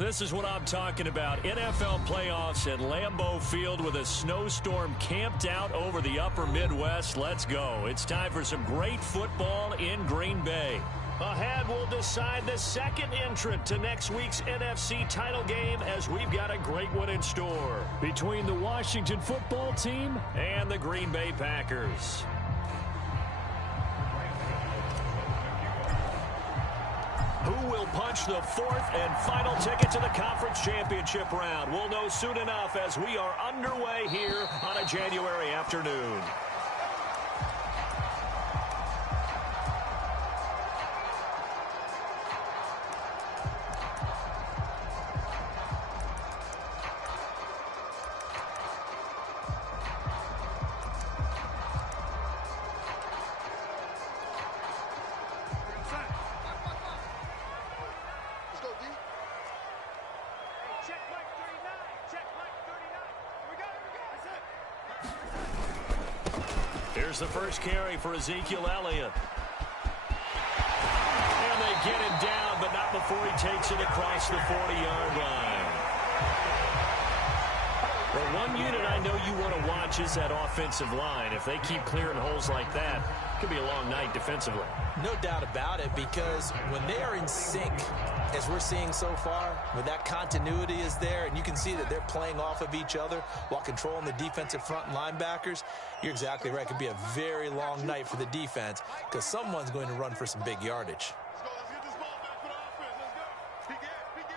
This is what I'm talking about. NFL playoffs at Lambeau Field with a snowstorm camped out over the upper Midwest. Let's go. It's time for some great football in Green Bay. Ahead, we'll decide the second entrant to next week's NFC title game as we've got a great one in store between the Washington football team and the Green Bay Packers. Who will punch the fourth and final ticket to the conference championship round? We'll know soon enough as we are underway here on a January afternoon. Here's the first carry for Ezekiel Elliott. And they get him down, but not before he takes it across the 40-yard line. Well, one unit I know you want to watch is that offensive line. If they keep clearing holes like that, it could be a long night defensively. No doubt about it, because when they are in sync, as we're seeing so far, when that continuity is there and you can see that they're playing off of each other while controlling the defensive front and linebackers, you're exactly right. It could be a very long night for the defense because someone's going to run for some big yardage. Let's get this ball back for the offense. Let's go. Big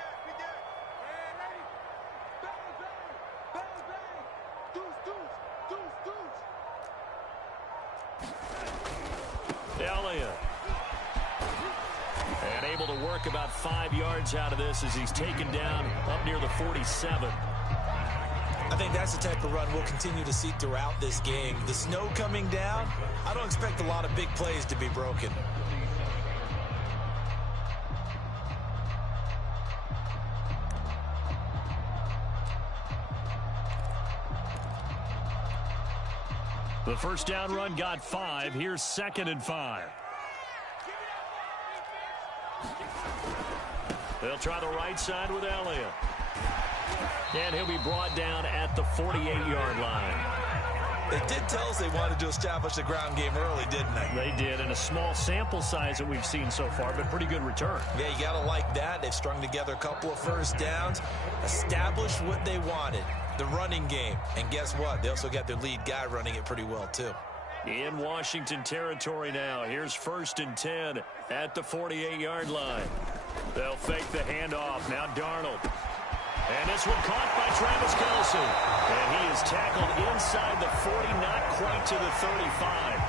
get. Elliott. And able to work about 5 yards out of this as he's taken down up near the 47. I think that's the type of run we'll continue to see throughout this game. The snow coming down, I don't expect a lot of big plays to be broken. The first down run got 5. Here's 2nd and 5. They'll try the right side with Elliott. And he'll be brought down at the 48-yard line. They did tell us they wanted to establish the ground game early, didn't they? They did, in a small sample size that we've seen so far, but pretty good return. Yeah, you got to like that. They've strung together a couple of first downs, established what they wanted, the running game. And guess what? They also got their lead guy running it pretty well, too. In Washington territory now. Here's 1st and 10 at the 48-yard line. They'll fake the handoff. Now Darnold. And this one caught by Travis Kelce. And he is tackled inside the 40, not quite to the 35.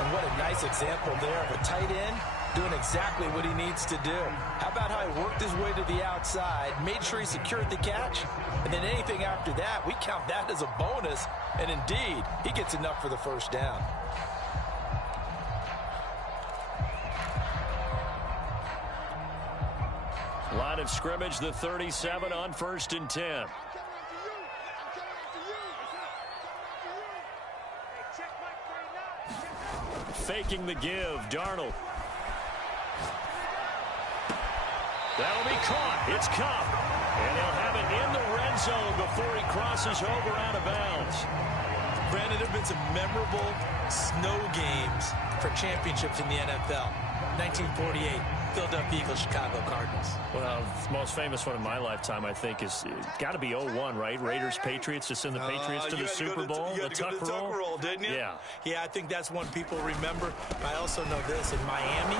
And what a nice example there of a tight end doing exactly what he needs to do. How about how he worked his way to the outside, made sure he secured the catch, and then anything after that, we count that as a bonus. And indeed, he gets enough for the first down. Line of scrimmage, the 37 on 1st and 10. Faking the give, Darnold. That'll be caught. It's Cup. And he'll have it in the red zone before he crosses over out of bounds. Brandon, there have been some memorable snow games for championships in the NFL. 1948, Philadelphia Eagles, Chicago Cardinals. Well, the most famous one in my lifetime, I think, is got to be 01, right? Raiders, Patriots, to send the Patriots to the Super Bowl. You had to go to the Tucker Roll, didn't you? Yeah. Yeah, I think that's one people remember. I also know this. In Miami,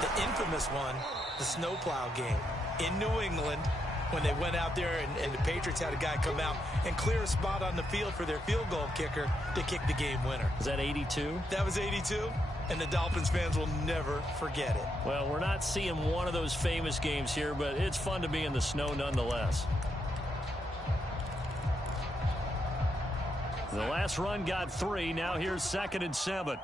the infamous one, the snowplow game. In New England, when they went out there and the Patriots had a guy come out and clear a spot on the field for their field goal kicker to kick the game winner. Is that 82? That was 82. And the Dolphins fans will never forget it. Well, we're not seeing one of those famous games here, but it's fun to be in the snow nonetheless. The last run got 3. Now here's 2nd and 7.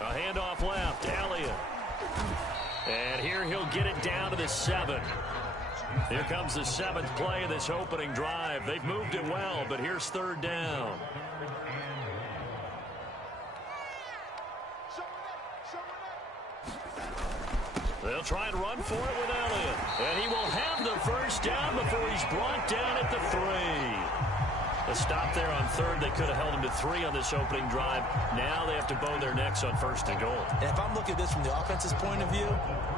A handoff left, Elliott. And here he'll get it down to the 7. Here comes the 7th play of this opening drive. They've moved it well, but here's 3rd down. They'll try and run for it with Elliott. And he will have the first down before he's brought down at the 3. A stop there on 3rd. They could have held him to 3 on this opening drive. Now they have to bone their necks on 1st and goal. And if I'm looking at this from the offense's point of view,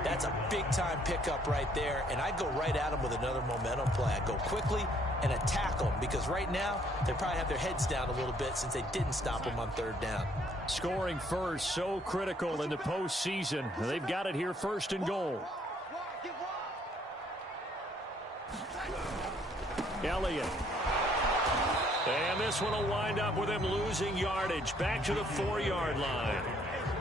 that's a big-time pickup right there. And I go right at them with another momentum play. I go quickly and attack them because right now they probably have their heads down a little bit since they didn't stop them on 3rd down. Scoring first, so critical in the postseason. They've got it here 1st and goal. Elliott. And this one will wind up with him losing yardage back to the 4-yard line.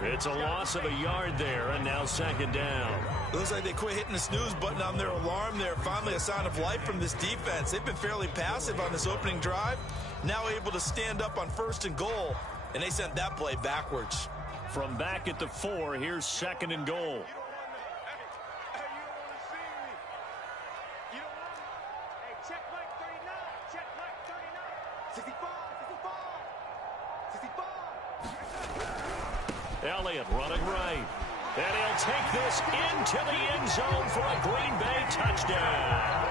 It's a loss of a yard there, and now 2nd down. It looks like they quit hitting the snooze button on their alarm there. Finally a sign of life from this defense. They've been fairly passive on this opening drive. Now able to stand up on 1st and goal, and they sent that play backwards. From back at the 4, here's 2nd and goal. Elliott running right. And he'll take this into the end zone for a Green Bay touchdown.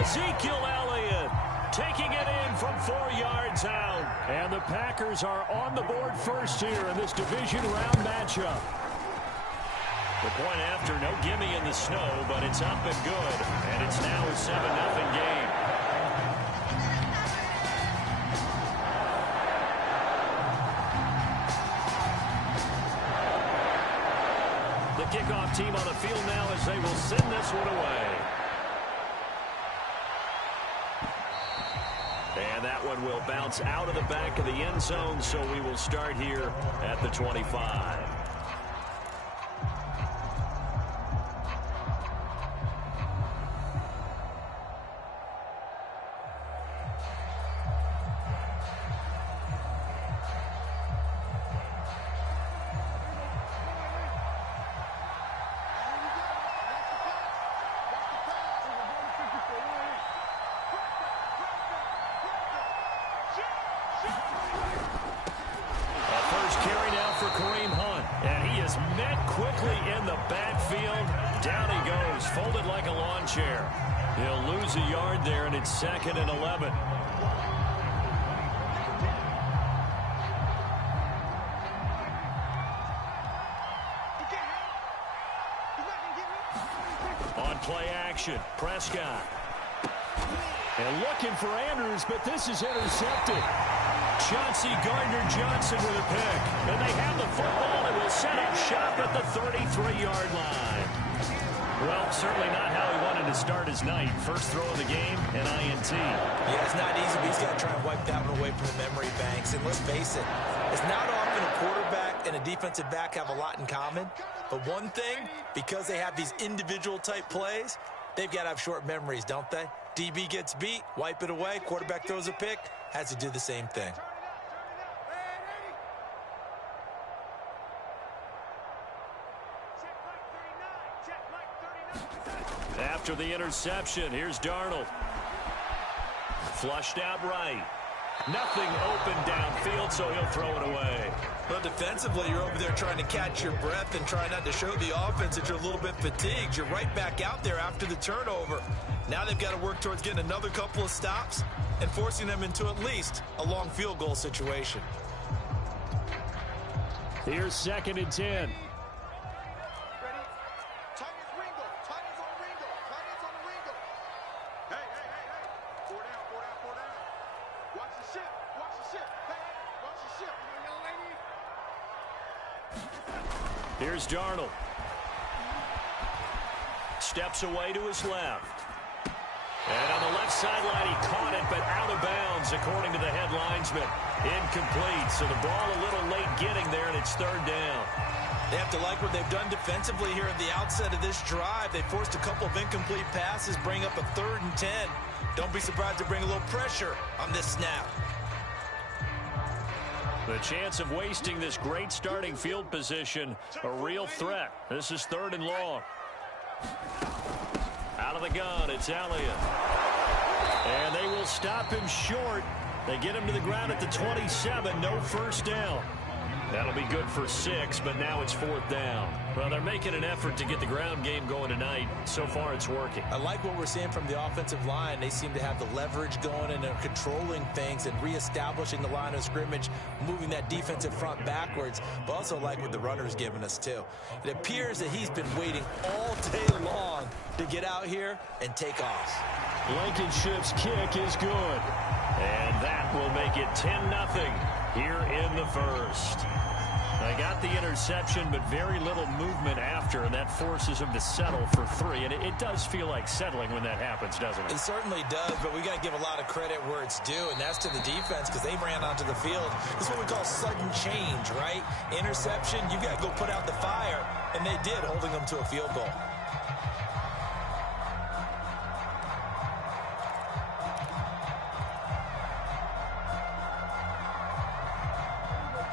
Ezekiel Elliott taking it in from 4 yards out. And the Packers are on the board first here in this division round matchup. The point after, no gimme in the snow, but it's up and good. And it's now a 7-0 game. Kickoff team on the field now as they will send this one away. And that one will bounce out of the back of the end zone, so we will start here at the 25. He'll lose a yard there, and it's 2nd and 11. On play action, Prescott. And looking for Andrews, but this is intercepted. Chauncey Gardner-Johnson with a pick. And they have the football and will set up shop at the 33-yard line. Well, certainly not how he wanted to start his night. First throw of the game, an INT. Yeah, it's not easy, but he's got to try and wipe that one away from the memory banks. And let's face it, it's not often a quarterback and a defensive back have a lot in common. But one thing, because they have these individual type plays, they've got to have short memories, don't they? DB gets beat, wipe it away. Quarterback throws a pick, has to do the same thing. After the interception, here's Darnold. Flushed out right. Nothing open downfield, so he'll throw it away. Well, defensively, you're over there trying to catch your breath and try not to show the offense that you're a little bit fatigued. You're right back out there after the turnover. Now they've got to work towards getting another couple of stops and forcing them into at least a long field goal situation. Here's 2nd and 10. Here's Darnold. Steps away to his left. And on the left sideline, he caught it, but out of bounds, according to the head linesman. Incomplete, so the ball a little late getting there, and it's 3rd down. They have to like what they've done defensively here at the outset of this drive. They forced a couple of incomplete passes, bring up a 3rd and 10. Don't be surprised to bring a little pressure on this snap. The chance of wasting this great starting field position, a real threat. This is 3rd and long. Out of the gun, it's Elliott. And they will stop him short. They get him to the ground at the 27, no first down. That'll be good for 6, but now it's 4th down. Well, they're making an effort to get the ground game going tonight. So far, it's working. I like what we're seeing from the offensive line. They seem to have the leverage going, and they're controlling things and reestablishing the line of scrimmage, moving that defensive front backwards, but also like what the runner's giving us, too. It appears that he's been waiting all day long to get out here and take off. Blankenship's kick is good. And that will make it 10-0 here in the first. They got the interception, but very little movement after, and that forces them to settle for 3. And it does feel like settling when that happens, doesn't it? It certainly does, but we got to give a lot of credit where it's due, and that's to the defense because they ran onto the field. This is what we call sudden change, right? Interception, you got to go put out the fire, and they did, holding them to a field goal.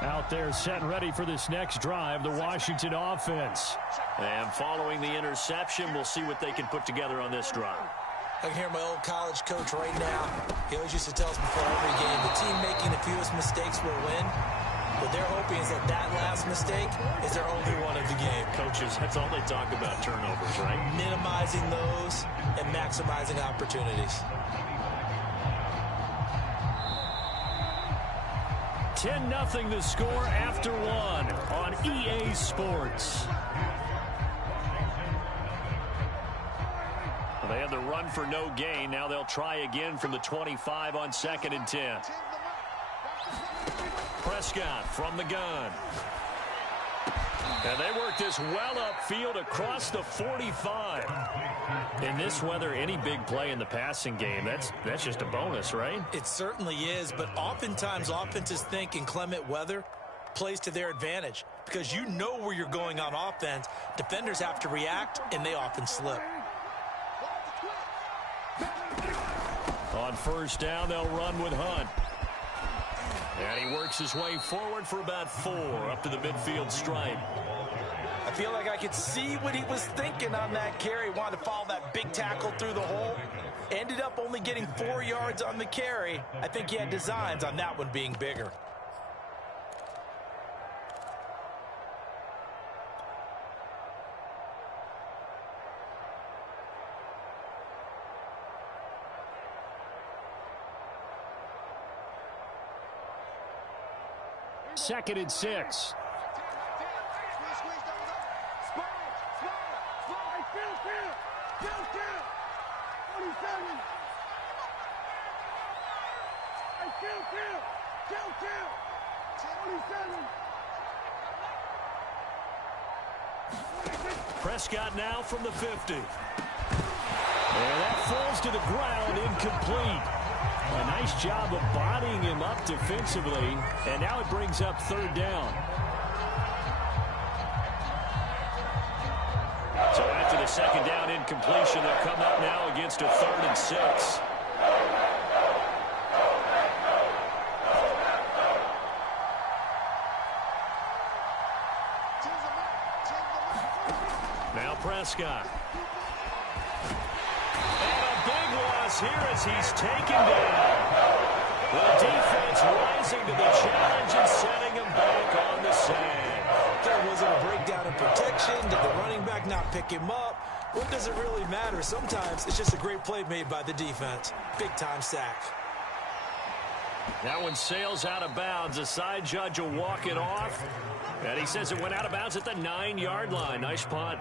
Out there set and ready for this next drive, the Washington offense. And following the interception, we'll see what they can put together on this drive. I can hear my old college coach right now. He always used to tell us before every game, the team making the fewest mistakes will win. What they're hoping is that that last mistake is their only one of the game. Coaches, that's all they talk about, turnovers, right? Minimizing those and maximizing opportunities. 10-0 the score after 1 on EA Sports. Well, they had the run for no gain. Now they'll try again from the 25 on 2nd and 10. Prescott from the gun. And they work this well upfield across the 45. In this weather, any big play in the passing game, that's just a bonus, right? It certainly is, but oftentimes offenses think inclement weather plays to their advantage because you know where you're going on offense. Defenders have to react, and they often slip. On first down, they'll run with Hunt. And he works his way forward for about 4 up to the midfield stripe. I feel like I could see what he was thinking on that carry. Wanted to follow that big tackle through the hole. Ended up only getting 4 yards on the carry. I think he had designs on that one being bigger. Second and 6. Prescott now from the 50. And that falls to the ground, incomplete. A nice job of bodying him up defensively, and now it brings up 3rd down. So after the 2nd down incompletion, they'll come up now against a 3rd and 6. Now Prescott. And a big loss here as he's taken down. The defense rising to the challenge and setting him back on the sand. There wasn't a breakdown in protection. Did the running back not pick him up? What does it really matter? Sometimes it's just a great play made by the defense. Big-time sack. That one sails out of bounds. The side judge will walk it off. And he says it went out of bounds at the 9-yard line. Nice punt.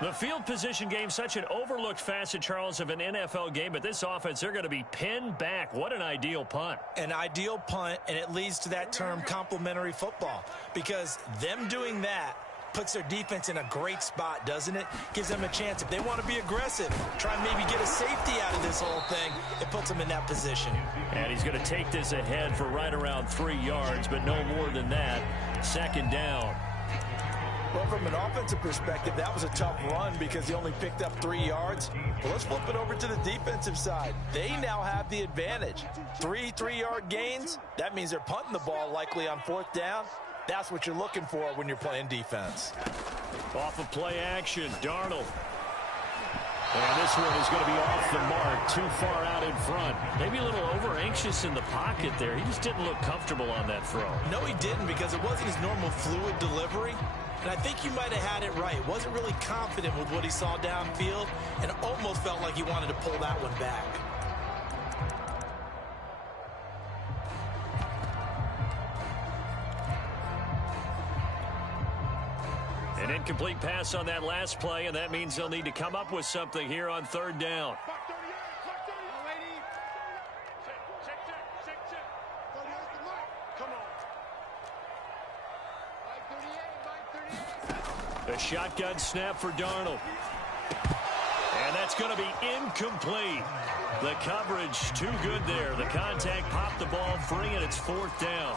The field position game, such an overlooked facet, Charles, of an NFL game. But this offense, they're going to be pinned back. What an ideal punt. An ideal punt, and it leads to that term complementary football. Because them doing that puts their defense in a great spot, doesn't it? Gives them a chance. If they want to be aggressive, try and maybe get a safety out of this whole thing, it puts them in that position. And he's going to take this ahead for right around 3 yards, but no more than that. 2nd down. Well, from an offensive perspective, that was a tough run because he only picked up 3 yards. But let's flip it over to the defensive side. They now have the advantage. 3 3-yard gains. That means they're punting the ball likely on 4th down. That's what you're looking for when you're playing defense. Off of play action, Darnold. And this one is going to be off the mark, too far out in front. Maybe a little over-anxious in the pocket there. He just didn't look comfortable on that throw. No, he didn't, because it wasn't his normal fluid delivery. And I think you might have had it right. Wasn't really confident with what he saw downfield, and almost felt like he wanted to pull that one back. An incomplete pass on that last play, and that means they'll need to come up with something here on 3rd down. A shotgun snap for Darnold. And that's going to be incomplete. The coverage too good there. The contact popped the ball free, and it's 4th down.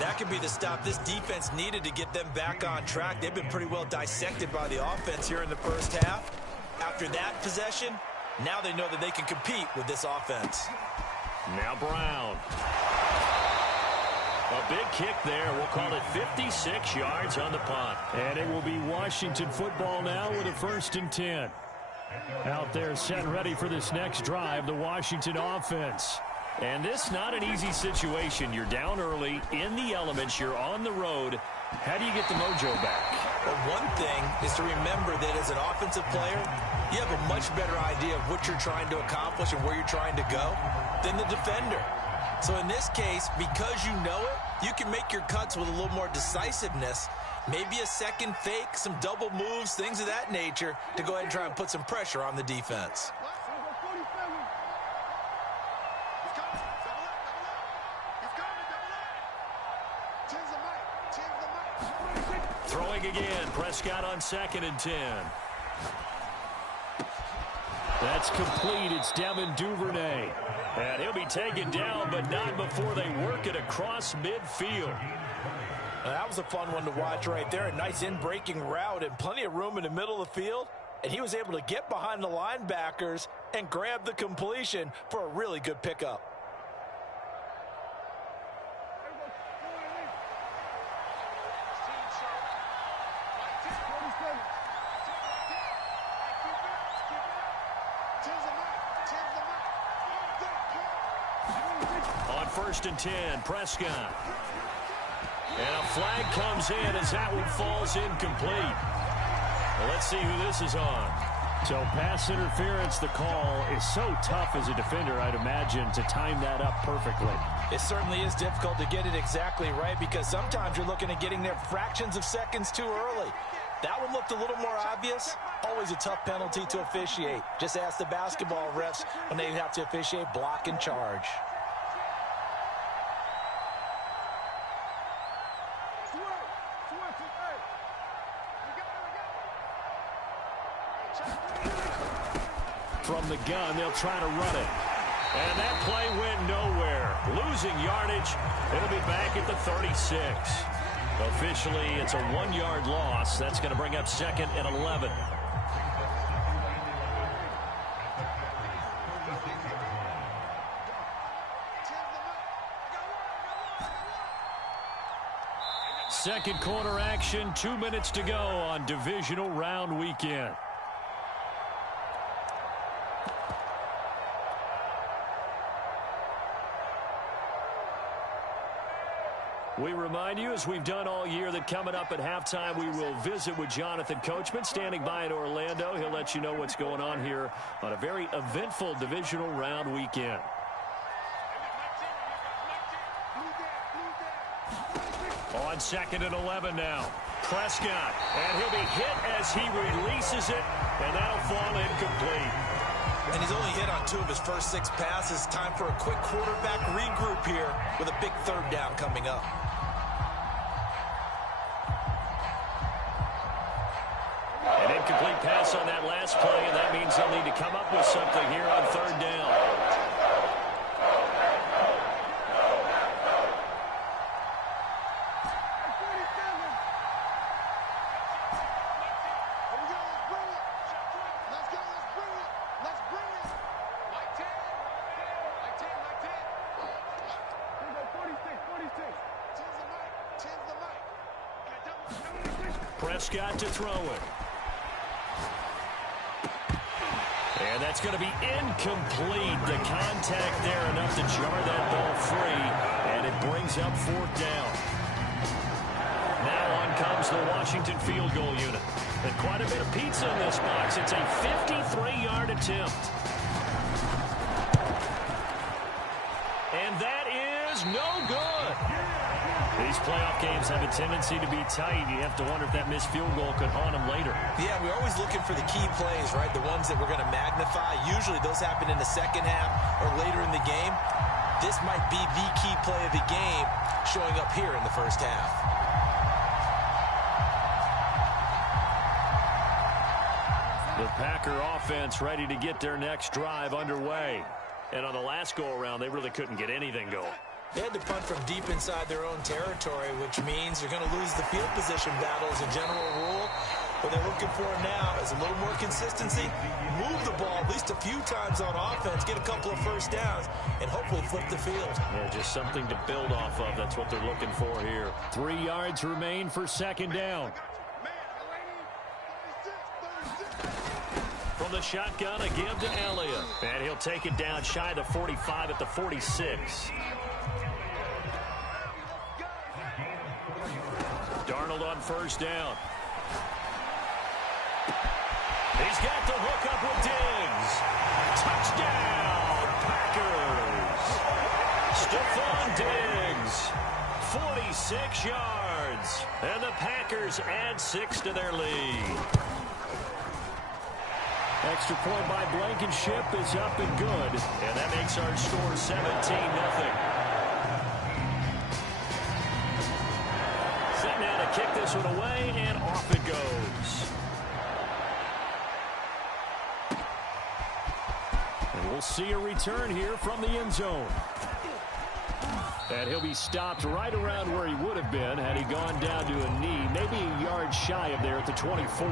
That could be the stop this defense needed to get them back on track. They've been pretty well dissected by the offense here in the first half. After that possession, now they know that they can compete with this offense. Now Brown. A big kick there. We'll call it 56 yards on the punt. And it will be Washington football now with a 1st and 10. Out there set ready for this next drive, the Washington offense. And this not an easy situation. You're down early, in the elements, you're on the road. How do you get the mojo back? Well, one thing is to remember that as an offensive player, you have a much better idea of what you're trying to accomplish and where you're trying to go than the defender. So in this case, because you know it, you can make your cuts with a little more decisiveness. Maybe a second fake, some double moves, things of that nature to go ahead and try and put some pressure on the defense. Throwing again, Prescott on 2nd and 10. That's complete. It's Devin Duvernay. And he'll be taken down, but not before they work it across midfield. That was a fun one to watch right there. A nice in-breaking route and plenty of room in the middle of the field. And he was able to get behind the linebackers and grab the completion for a really good pickup. On 1st and 10, Prescott. And a flag comes in as that one falls incomplete. Well, let's see who this is on. So pass interference, the call is so tough as a defender, I'd imagine, to time that up perfectly. It certainly is difficult to get it exactly right because sometimes you're looking at getting there fractions of seconds too early. That one looked a little more obvious. Always a tough penalty to officiate. Just ask the basketball refs when they have to officiate block and charge. From the gun, they'll try to run it. And that play went nowhere. Losing yardage. It'll be back at the 36. Officially, it's a 1-yard loss. That's going to bring up 2nd and 11. Second quarter action, 2 minutes to go on divisional round weekend. We remind you, as we've done all year, that coming up at halftime, we will visit with Jonathan Coachman, standing by in Orlando. He'll let you know what's going on here on a very eventful divisional round weekend. On 2nd and 11 now. Prescott, and he'll be hit as he releases it, and that'll fall incomplete. And he's only hit on 2 of his first 6 passes. Time for a quick quarterback regroup here with a big 3rd down coming up. An incomplete pass on that last play, and that means they'll need to come up with something here on 3rd down. Prescott to throw it. And that's going to be incomplete. The contact there enough to jar that ball free, and it brings up 4th down. Now on comes the Washington field goal unit. And quite a bit of pizza in this box. It's a 53-yard attempt. And that is no good. These playoff games have a tendency to be tight. You have to wonder if that missed field goal could haunt them later. Yeah, we're always looking for the key plays, right? The ones that we're going to magnify. Usually those happen in the second half or later in the game. This might be the key play of the game showing up here in the first half. The Packer offense ready to get their next drive underway. And on the last go-around, they really couldn't get anything going. They had to punt from deep inside their own territory, which means they're going to lose the field position battle as a general rule. What they're looking for now is a little more consistency, move the ball at least a few times on offense, get a couple of first downs, and hopefully flip the field. Yeah, just something to build off of. That's what they're looking for here. 3 yards remain for 2nd down. From the shotgun, a give to Elliott. And he'll take it down shy of the 45 at the 46. Darnold on 1st down. He's got the hook up with Diggs. Touchdown, Packers. Stephon Diggs, 46 yards. And the Packers add 6 to their lead. Extra point by Blankenship is up and good. And that makes our score 17-0. Set now to kick this one away, and off it goes. And we'll see a return here from the end zone. And he'll be stopped right around where he would have been had he gone down to a knee, maybe a yard shy of there at the 24.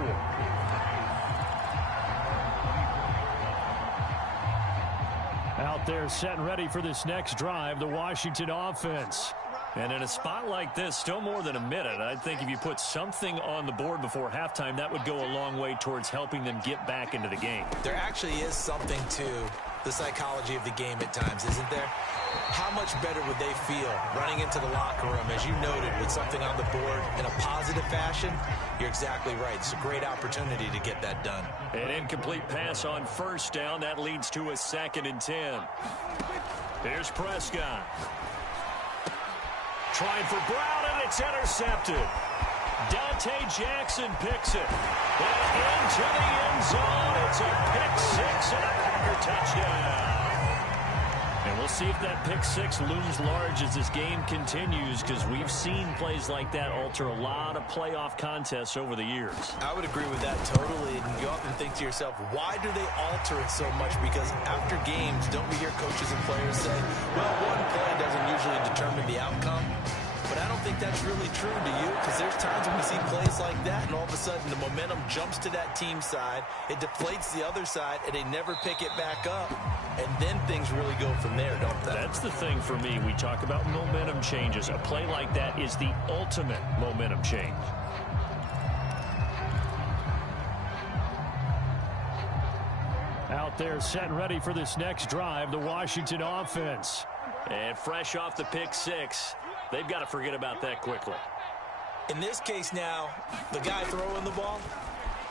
Out there set and ready for this next drive, the Washington offense. And in a spot like this, still more than a minute, I think if you put something on the board before halftime, that would go a long way towards helping them get back into the game. There actually is something to the psychology of the game at times, isn't there? How much better would they feel running into the locker room, as you noted, with something on the board in a positive fashion? You're exactly right. It's a great opportunity to get that done. An incomplete pass on 1st down. That leads to a 2nd and 10. Here's Prescott. Trying for Brown, and it's intercepted. Dante Jackson picks it. And into the end zone. It's a pick 6 and a Packer touchdown. And we'll see if that pick 6 looms large as this game continues, because we've seen plays like that alter a lot of playoff contests over the years. I would agree with that totally. And you often think to yourself, why do they alter it so much? Because after games, don't we hear coaches and players say, well, one play doesn't usually determine the outcome? But I don't think that's really true, do you? Because there's times when we see plays like that, and all of a sudden the momentum jumps to that team side, it deflates the other side, and they never pick it back up. And then things really go from there, don't they? That's the thing for me. We talk about momentum changes. A play like that is the ultimate momentum change. Out there set and ready for this next drive, the Washington offense. And fresh off the pick 6, they've got to forget about that quickly. In this case now, the guy throwing the ball,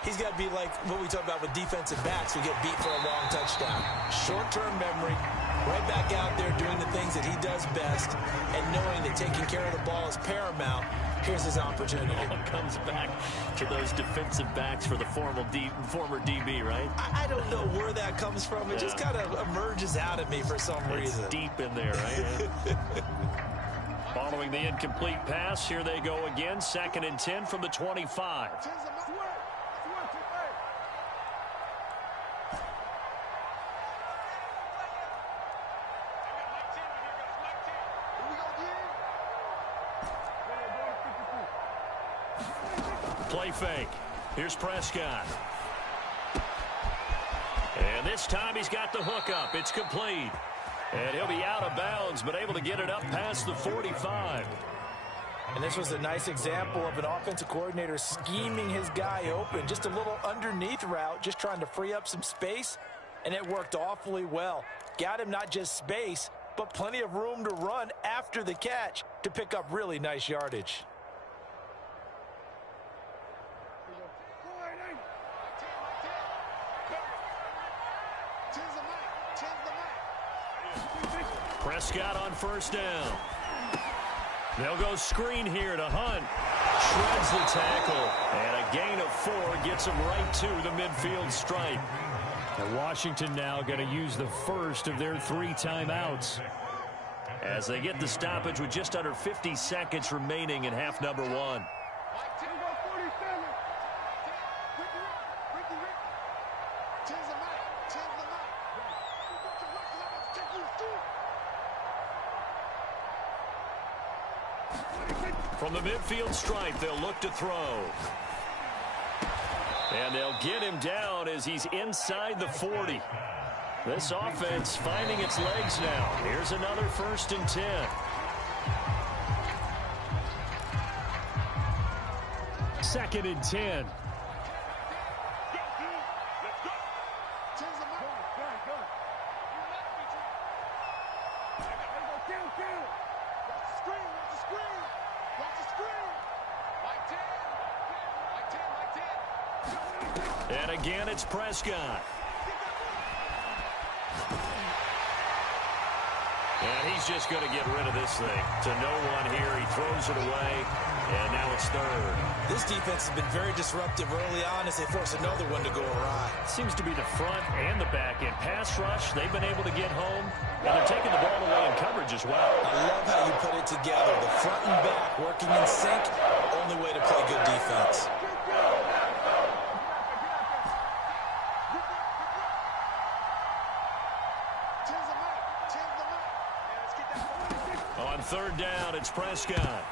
he's got to be like what we talk about with defensive backs who get beat for a long touchdown. Short-term memory, right back out there doing the things that he does best, and knowing that taking care of the ball is paramount. Here's his opportunity. It comes back to those defensive backs for the former DB, right? I don't know where that comes from. It just kind of emerges out of me for some reason. It's deep in there, right? Following the incomplete pass, here they go again. 2nd and 10 from the 25. Play fake. Here's Prescott. And this time he's got the hook up. It's complete. And he'll be out of bounds, but able to get it up past the 45. And this was a nice example of an offensive coordinator scheming his guy open. Just a little underneath route, just trying to free up some space, and it worked awfully well. Got him not just space, but plenty of room to run after the catch to pick up really nice yardage. Prescott on first down. They'll go screen here to Hunt. Shreds the tackle. And a gain of 4 gets him right to the midfield stripe. And Washington now going to use the first of their 3 timeouts as they get the stoppage with just under 50 seconds remaining in half number 1. From the midfield stripe, they'll look to throw. And they'll get him down as he's inside the 40. This offense finding its legs now. Here's another 1st and 10. Second and 10. And again, it's Prescott. And he's just going to get rid of this thing. To no one here. He throws it away. And now it's 3rd. This defense has been very disruptive early on as they force another one to go awry. Seems to be the front and the back end. Pass rush, they've been able to get home. And they're taking the ball away in coverage as well. I love how you put it together. The front and back working in sync. Only way to play good defense. On 3rd down, it's Prescott.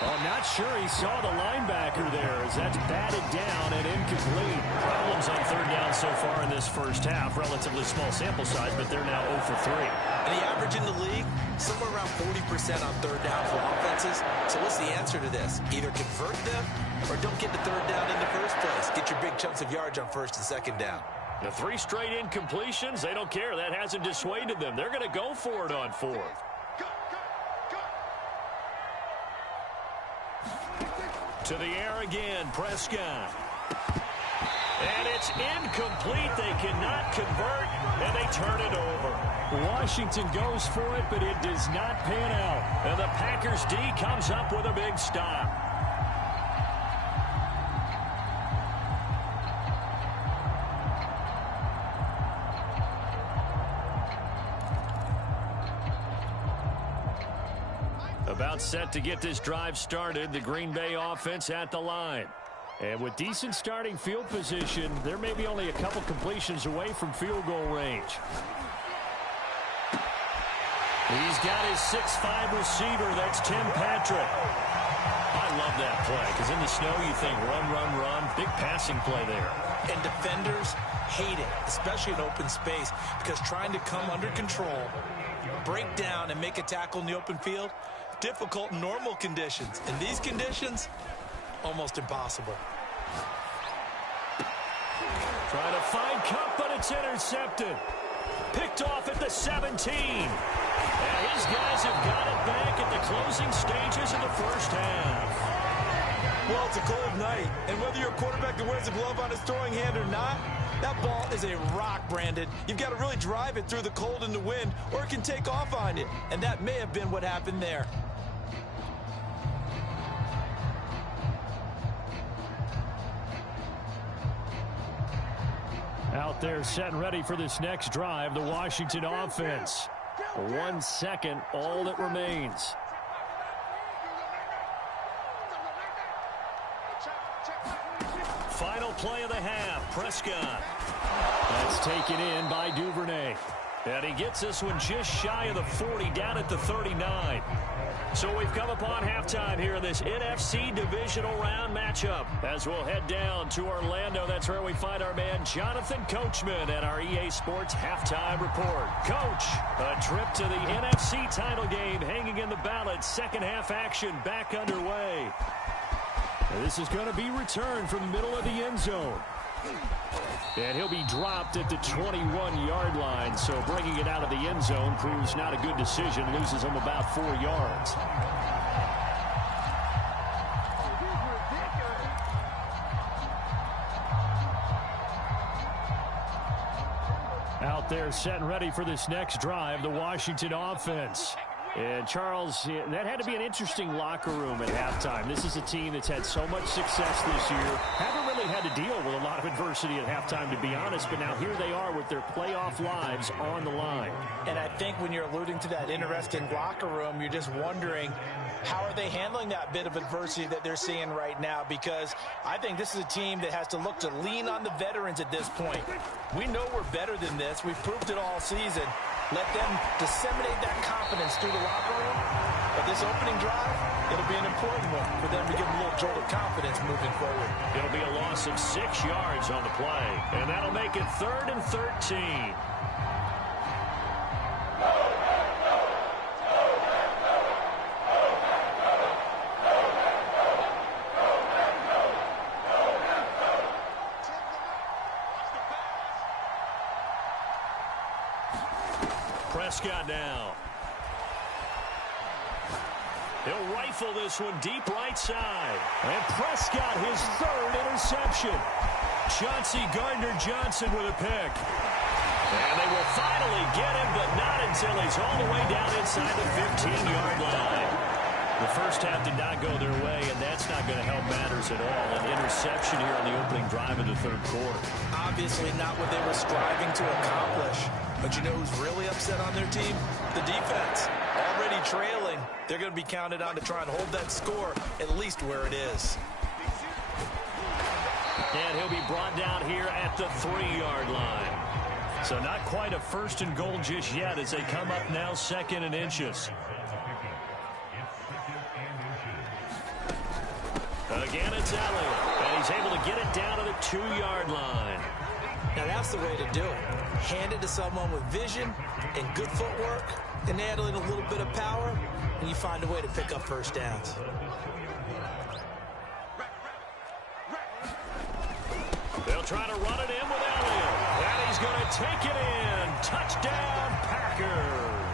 Oh, I'm not sure he saw the linebacker there as that's batted down and incomplete. Problems on 3rd down so far in this first half. Relatively small sample size, but they're now 0 for 3. And the average in the league, somewhere around 40% on 3rd down for offenses. So what's the answer to this? Either convert them or don't get to 3rd down in the first place. Get your big chunks of yards on 1st and 2nd down. The 3 straight incompletions, they don't care. That hasn't dissuaded them. They're going to go for it on 4th. To the air again, Prescott. And it's incomplete. They cannot convert, and they turn it over. Washington goes for it, but it does not pan out. And the Packers D comes up with a big stop. About set to get this drive started, the Green Bay offense at the line. And with decent starting field position, there may be only a couple completions away from field goal range. He's got his 6'5" receiver. That's Tim Patrick. I love that play because in the snow you think run, run, run. Big passing play there. And defenders hate it, especially in open space, because trying to come under control, break down, and make a tackle in the open field, difficult in normal conditions. In these conditions, almost impossible. Trying to find Cup, but it's intercepted. Picked off at the 17. And his guys have got it back at the closing stages of the first half. Well, it's a cold night, and whether you're a quarterback that wears a glove on his throwing hand or not, that ball is a rock, Brandon. You've got to really drive it through the cold and the wind, or it can take off on you. And that may have been what happened there. Out there set and ready for this next drive, the Washington offense. 1 second, all that remains. Final play of the half, Prescott. That's taken in by Duvernay. And he gets this one just shy of the 40, down at the 39. So we've come upon halftime here in this NFC divisional round matchup. As we'll head down to Orlando, that's where we find our man Jonathan Coachman at our EA Sports halftime report. Coach, a trip to the NFC title game hanging in the balance. Second half action back underway. This is going to be returned from the middle of the end zone. And he'll be dropped at the 21-yard line, so bringing it out of the end zone proves not a good decision. Loses him about 4 yards. Out there set and ready for this next drive, the Washington offense. And, Charles, that had to be an interesting locker room at halftime. This is a team that's had so much success this year. Haven't really had to deal with a lot of adversity at halftime, to be honest. But now here they are with their playoff lives on the line. And I think when you're alluding to that interesting locker room, you're just wondering, how are they handling that bit of adversity that they're seeing right now? Because I think this is a team that has to look to lean on the veterans at this point. We know we're better than this. We've proved it all season. Let them disseminate that confidence through the locker room. But this opening drive, it'll be an important one for them to give them a little jolt of confidence moving forward. It'll be a loss of 6 yards on the play. And that'll make it 3rd and 13. Prescott now. He'll rifle this one deep right side. And Prescott, his 3rd interception. Chauncey Gardner-Johnson with a pick. And they will finally get him, but not until he's all the way down inside the 15-yard line. The first half did not go their way, and that's not going to help matters at all. An interception here on the opening drive of the 3rd quarter. Obviously not what they were striving to accomplish. But you know who's really upset on their team? The defense. Already trailing. They're going to be counted on to try and hold that score at least where it is. And he'll be brought down here at the 3-yard line. So not quite a 1st and goal just yet as they come up now 2nd and inches. Again, it's Elliott. And he's able to get it down to the 2-yard line. Now that's the way to do it. Hand it to someone with vision and good footwork, and add in a little bit of power, and you find a way to pick up first downs. They'll try to run it in with Elliott. And he's going to take it in. Touchdown, Packers.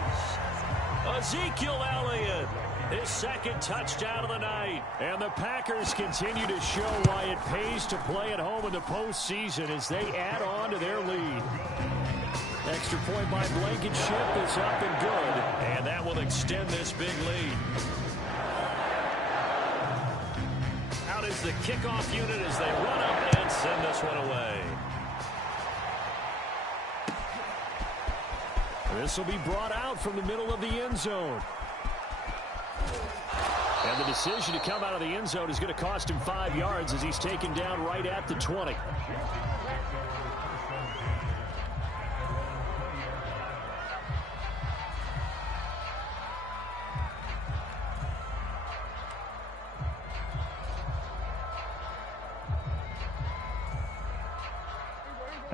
Ezekiel Elliott, his 2nd touchdown of the night. And the Packers continue to show why it pays to play at home in the postseason as they add on to their lead. Extra point by Blankenship is up and good. And that will extend this big lead. Out is the kickoff unit as they run up and send this one away. This will be brought out from the middle of the end zone. And the decision to come out of the end zone is going to cost him 5 yards as he's taken down right at the 20.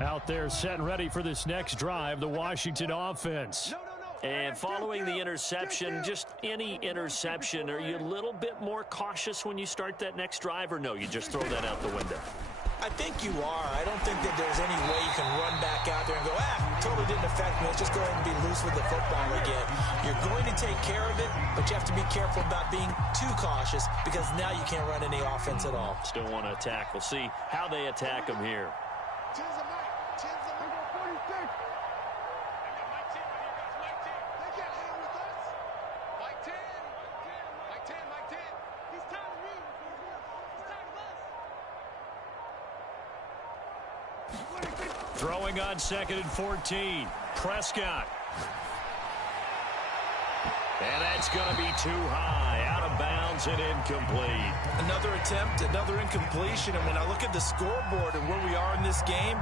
Out there set and ready for this next drive, the Washington offense. And following the interception, just any interception, are you a little bit more cautious when you start that next drive, or no, you just throw that out the window? I think you are. I don't think that there's any way you can run back out there and go, totally didn't affect me. Let's just go ahead and be loose with the football again. You're going to take care of it, but you have to be careful about being too cautious because now you can't run any offense at all. Still want to attack. We'll see how they attack them here. Throwing on 2nd and 14. Prescott. And that's going to be too high, out of bounds and incomplete. Another attempt, another incompletion, and when I look at the scoreboard and where we are in this game,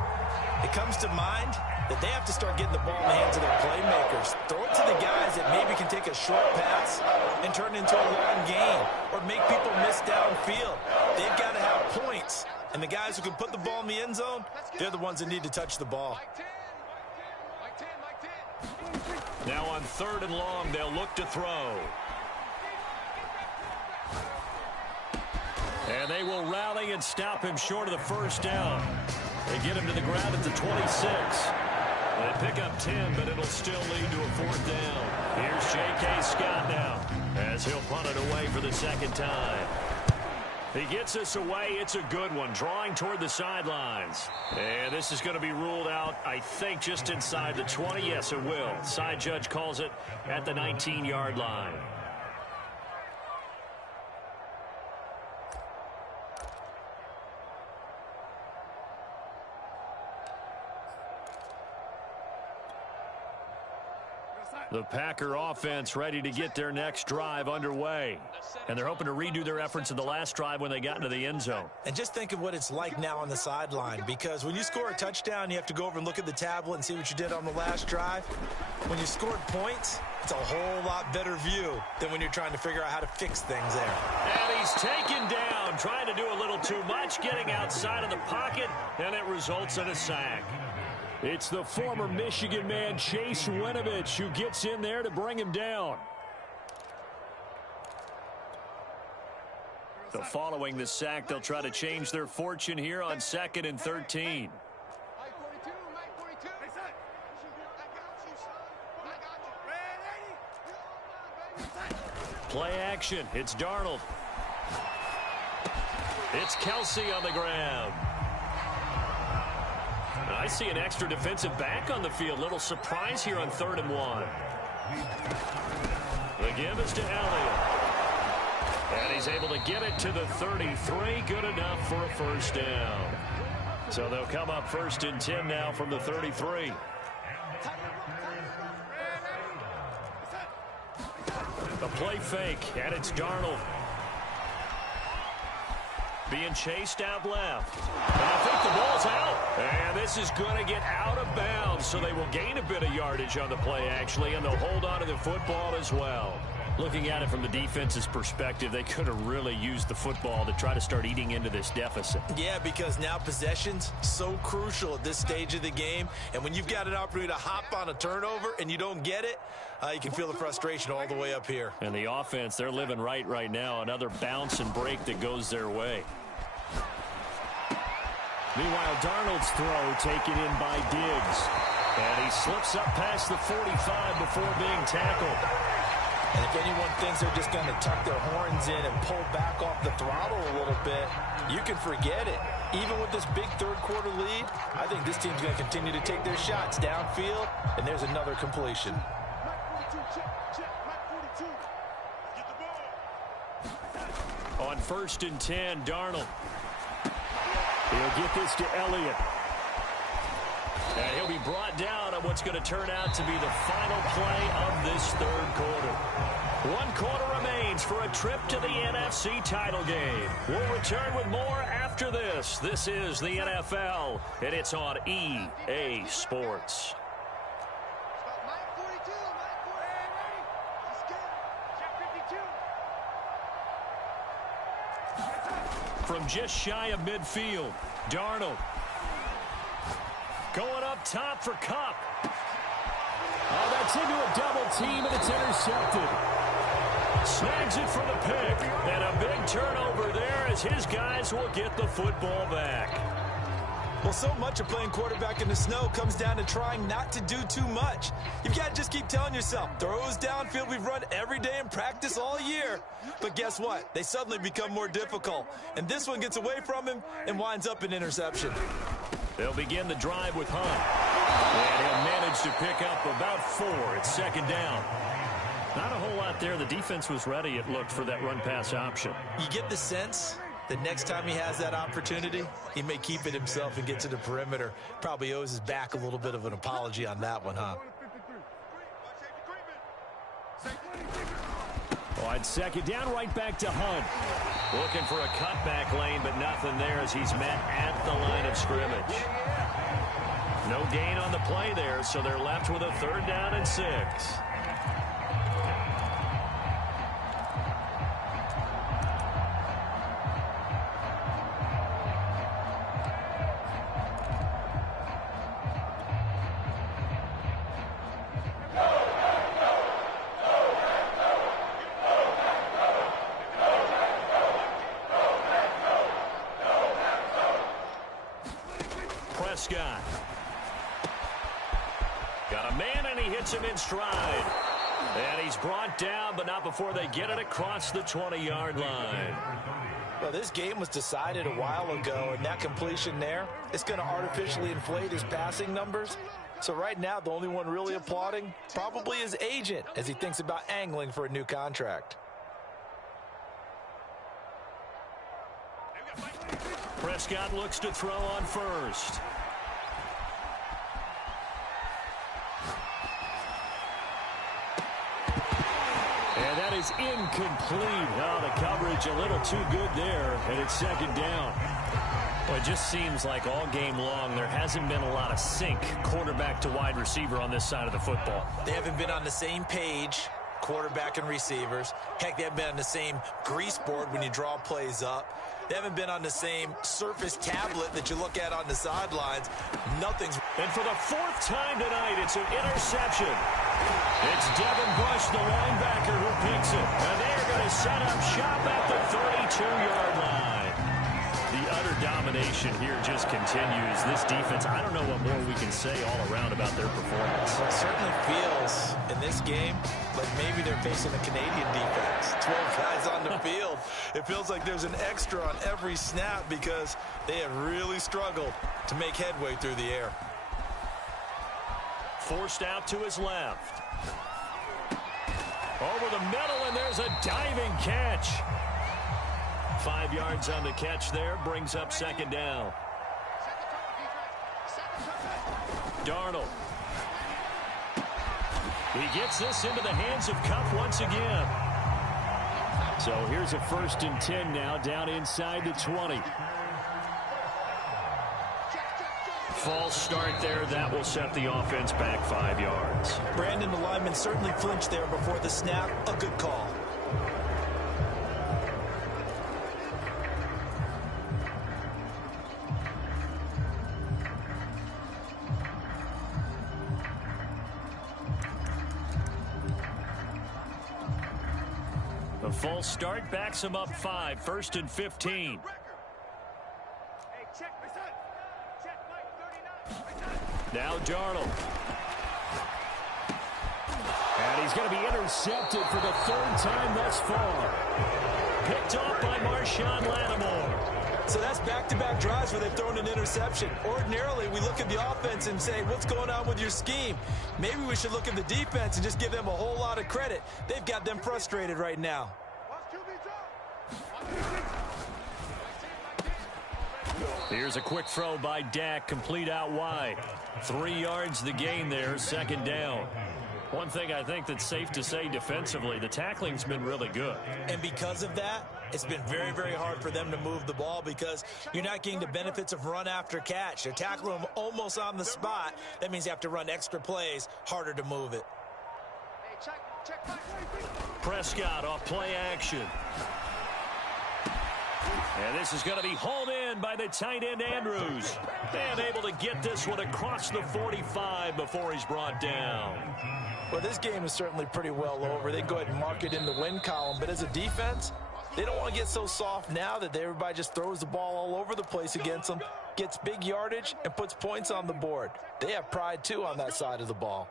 it comes to mind that they have to start getting the ball in the hands of their playmakers. Throw it to the guys that maybe can take a short pass and turn it into a long gain or make people miss downfield. They've got to have points, and the guys who can put the ball in the end zone, they're the ones that need to touch the ball. Now on 3rd and long, they'll look to throw. And they will rally and stop him short of the first down. They get him to the ground at the 26. They pick up 10, but it'll still lead to a 4th down. Here's J.K. Scott now as he'll punt it away for the second time. He gets us away. It's a good one, drawing toward the sidelines. And this is going to be ruled out, I think, just inside the 20. Yes, it will. Side judge calls it at the 19-yard line. The Packer offense ready to get their next drive underway. And they're hoping to redo their efforts in the last drive when they got into the end zone. And just think of what it's like now on the sideline, because when you score a touchdown, you have to go over and look at the tablet and see what you did on the last drive. When you scored points, it's a whole lot better view than when you're trying to figure out how to fix things there. And he's taken down, trying to do a little too much, getting outside of the pocket, and it results in a sack. It's the former Michigan man, Chase Winovich, who gets in there to bring him down. So following the sack, they'll try to change their fortune here on 2nd and 13. Play action. It's Darnold. It's Kelsey on the ground. I see an extra defensive back on the field. Little surprise here on 3rd and 1. The give is to Elliott. And he's able to get it to the 33. Good enough for a first down. So they'll come up 1st and 10 now from the 33. The play fake, and it's Darnold. Being chased out left. And I think the ball's out. And this is going to get out of bounds, so they will gain a bit of yardage on the play, actually, and they'll hold on to the football as well. Looking at it from the defense's perspective, they could have really used the football to try to start eating into this deficit. Yeah, because now possession's so crucial at this stage of the game. And when you've got an opportunity to hop on a turnover and you don't get it, you can feel the frustration all the way up here. And the offense, they're living right now. Another bounce and break that goes their way. Meanwhile, Darnold's throw taken in by Diggs. And he slips up past the 45 before being tackled. And if anyone thinks they're just going to tuck their horns in and pull back off the throttle a little bit, you can forget it. Even with this big third-quarter lead, I think this team's going to continue to take their shots downfield, and there's another completion. On 1st and 10, Darnold. He'll get this to Elliott. And he'll be brought down on what's going to turn out to be the final play of this third quarter. 1 quarter remains for a trip to the NFC title game. We'll return with more after this. This is the NFL, and it's on EA Sports. From just shy of midfield, Darnold. Going up top for Kupp. Oh, that's into a double team, and it's intercepted. Snags it for the pick. And a big turnover there as his guys will get the football back. Well, so much of playing quarterback in the snow comes down to trying not to do too much. You've got to just keep telling yourself, throws downfield we've run every day in practice all year. But guess what? They suddenly become more difficult. And this one gets away from him and winds up an interception. They'll begin the drive with Hunt. And he'll manage to pick up about 4. It's 2nd down. Not a whole lot there. The defense was ready, it looked, for that run-pass option. You get the sense the next time he has that opportunity, he may keep it himself and get to the perimeter. Probably owes his back a little bit of an apology on that one, huh? On second down, right back to Hunt. Looking for a cutback lane, but nothing there as he's met at the line of scrimmage. No gain on the play there, so they're left with a 3rd down and 6. Prescott. Got a man, and he hits him in stride. And he's brought down, but not before they get it across the 20-yard line. Well, this game was decided a while ago, and that completion there, it's going to artificially inflate his passing numbers. So right now, the only one really applauding, probably his agent, as he thinks about angling for a new contract. Prescott looks to throw on first. And that is incomplete. Oh, the coverage a little too good there, and it's 2nd down. Well, it just seems like all game long there hasn't been a lot of sync quarterback to wide receiver on this side of the football. They haven't been on the same page, quarterback and receivers. Heck, they haven't been on the same grease board when you draw plays up. They haven't been on the same surface tablet that you look at on the sidelines. Nothing's... And for the 4th time tonight, it's an interception. It's Devin Bush, the linebacker, who picks it. And they're going to set up shop at the 32-yard line. The utter domination here just continues. This defense, I don't know what more we can say all around about their performance. It certainly feels in this game like maybe they're facing a Canadian defense. 12 guys on the field. It feels like there's an extra on every snap because they have really struggled to make headway through the air. Forced out to his left. Over the middle, and there's a diving catch. 5 yards on the catch there, brings up 2nd down. Darnold. He gets this into the hands of Kupp once again. So here's a 1st and 10 now, down inside the 20. False start there. That will set the offense back 5 yards. Brandon, the lineman certainly flinched there before the snap. A good call. The false start backs him up 5. 1st and 15. Now Darnold. And he's going to be intercepted for the 3rd time thus far. Picked off by Marshawn Lattimore. So that's back-to-back drives where they've thrown an interception. Ordinarily, we look at the offense and say, what's going on with your scheme? Maybe we should look at the defense and just give them a whole lot of credit. They've got them frustrated right now. Here's a quick throw by Dak, complete out wide. 3 yards the gain there, 2nd down. One thing I think that's safe to say defensively, the tackling's been really good. And because of that, it's been very, very hard for them to move the ball because you're not getting the benefits of run after catch. They're tackling them almost on the spot. That means you have to run extra plays, harder to move it. Prescott off play action. And this is going to be hauled in by the tight end Andrews. And able to get this one across the 45 before he's brought down. Well, this game is certainly pretty well over. They go ahead and mark it in the win column. But as a defense, they don't want to get so soft now that everybody just throws the ball all over the place against them, gets big yardage, and puts points on the board. They have pride, too, on that side of the ball.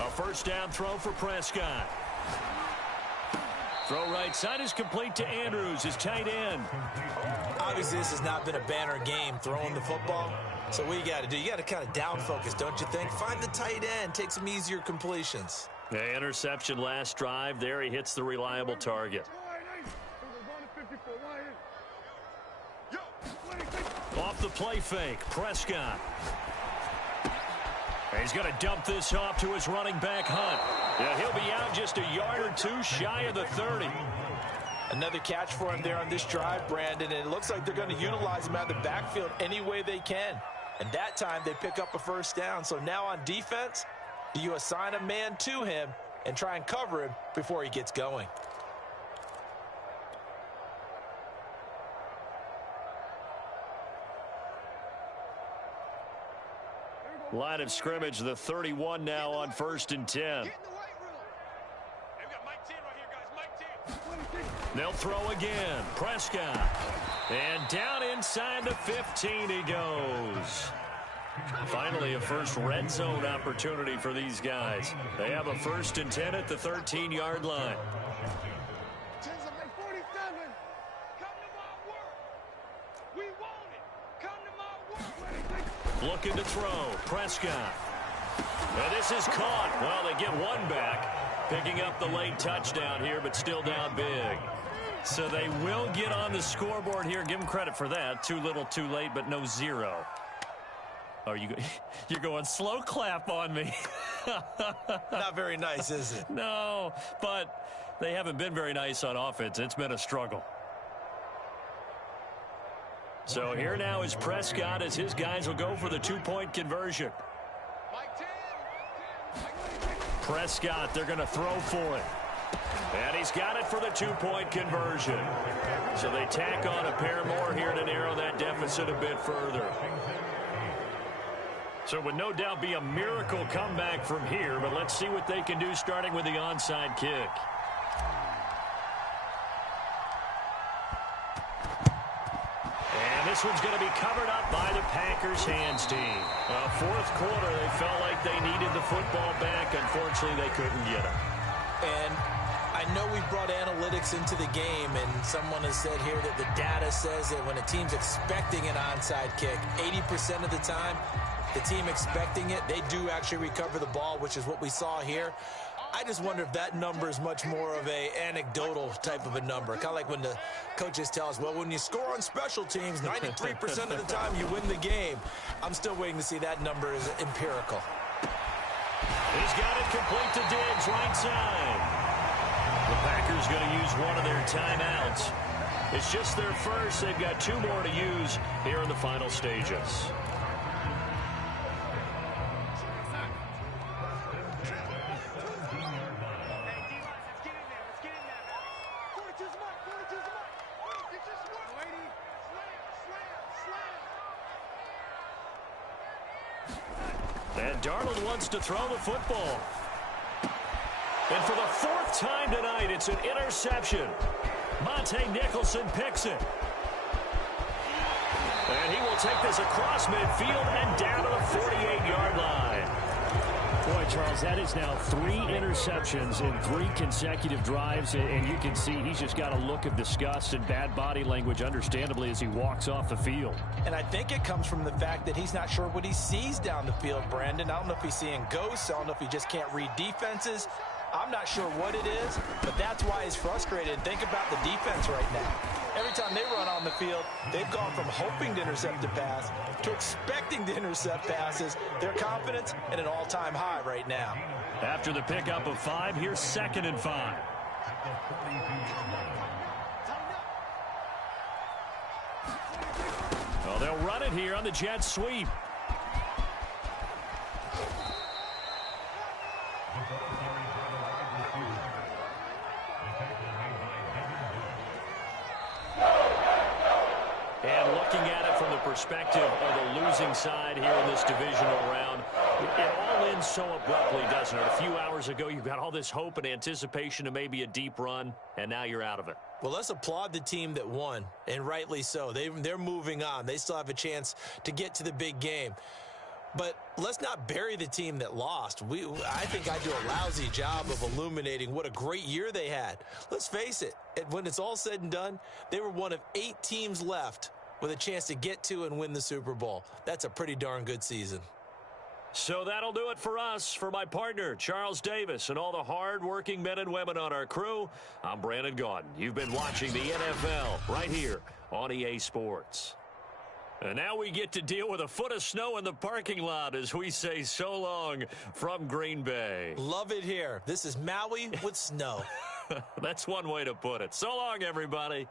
A 1st down throw for Prescott. Throw right side is complete to Andrews, his tight end. Obviously, this has not been a banner game throwing the football. So what you got to do, you got to kind of down focus, don't you think? Find the tight end, take some easier completions. The interception last drive. There he hits the reliable target. Off the play fake, Prescott. He's going to dump this off to his running back, Hunt. Yeah, he'll be out just a yard or two shy of the 30. Another catch for him there on this drive, Brandon, and it looks like they're going to utilize him out of the backfield any way they can. And that time they pick up a first down. So now on defense, do you assign a man to him and try and cover him before he gets going? Line of scrimmage, the 31 now on 1st and 10. They'll throw again. Prescott. And down inside the 15 he goes. Finally, a first red zone opportunity for these guys. They have a 1st and 10 at the 13-yard line. Looking to throw. Prescott. And this is caught. Well, they get one back. Picking up the late touchdown here, but still down big. So they will get on the scoreboard here. Give them credit for that. Too little, too late, but no zero. Oh, you're going slow clap on me. Not very nice, is it? No, but they haven't been very nice on offense. It's been a struggle. So here now is Prescott as his guys will go for the 2-point conversion. Prescott, they're going to throw for it. And he's got it for the 2-point conversion. So they tack on a pair more here to narrow that deficit a bit further. So it would no doubt be a miracle comeback from here, but let's see what they can do starting with the onside kick. And this one's going to be covered up by the Packers hands team. Fourth quarter, they felt like they needed the football back. Unfortunately, they couldn't get it. And I know we brought analytics into the game, and someone has said here that the data says that when a team's expecting an onside kick, 80% of the time, the team expecting it, they do actually recover the ball, which is what we saw here. I just wonder if that number is much more of a anecdotal type of a number. Kind of like when the coaches tell us, well, when you score on special teams, 93% of the time you win the game. I'm still waiting to see that number is empirical. He's got it complete to Diggs, right side. The Packers going to use one of their timeouts. It's just their first. They've got 2 more to use here in the final stages. And Darnold wants to throw the football. And for the 4th time tonight, it's an interception. Monte Nicholson picks it. And he will take this across midfield and down to the 48-yard line. Boy, Charles, that is now 3 interceptions in 3 consecutive drives, and you can see he's just got a look of disgust and bad body language, understandably, as he walks off the field. And I think it comes from the fact that he's not sure what he sees down the field, Brandon. I don't know if he's seeing ghosts. I don't know if he just can't read defenses. I'm not sure what it is, but that's why he's frustrated. Think about the defense right now. Every time they run on the field, they've gone from hoping to intercept a pass to expecting to intercept passes. Their confidence at an all-time high right now. After the pickup of 5, here's 2nd and 5. Well, they'll run it here on the jet sweep. And looking at it from the perspective of the losing side here in this divisional round, it all ends so abruptly, doesn't it? A few hours ago, you got all this hope and anticipation of maybe a deep run, and now you're out of it. Well, let's applaud the team that won, and rightly so. They're moving on. They still have a chance to get to the big game. But let's not bury the team that lost. I think I do a lousy job of illuminating what a great year they had. Let's face it, when it's all said and done, they were one of 8 teams left with a chance to get to and win the Super Bowl. That's a pretty darn good season. So that'll do it for us. For my partner, Charles Davis, and all the hard-working men and women on our crew, I'm Brandon Gaudin. You've been watching the NFL right here on EA Sports. And now we get to deal with a foot of snow in the parking lot as we say so long from Green Bay. Love it here. This is Maui with snow. That's one way to put it. So long, everybody.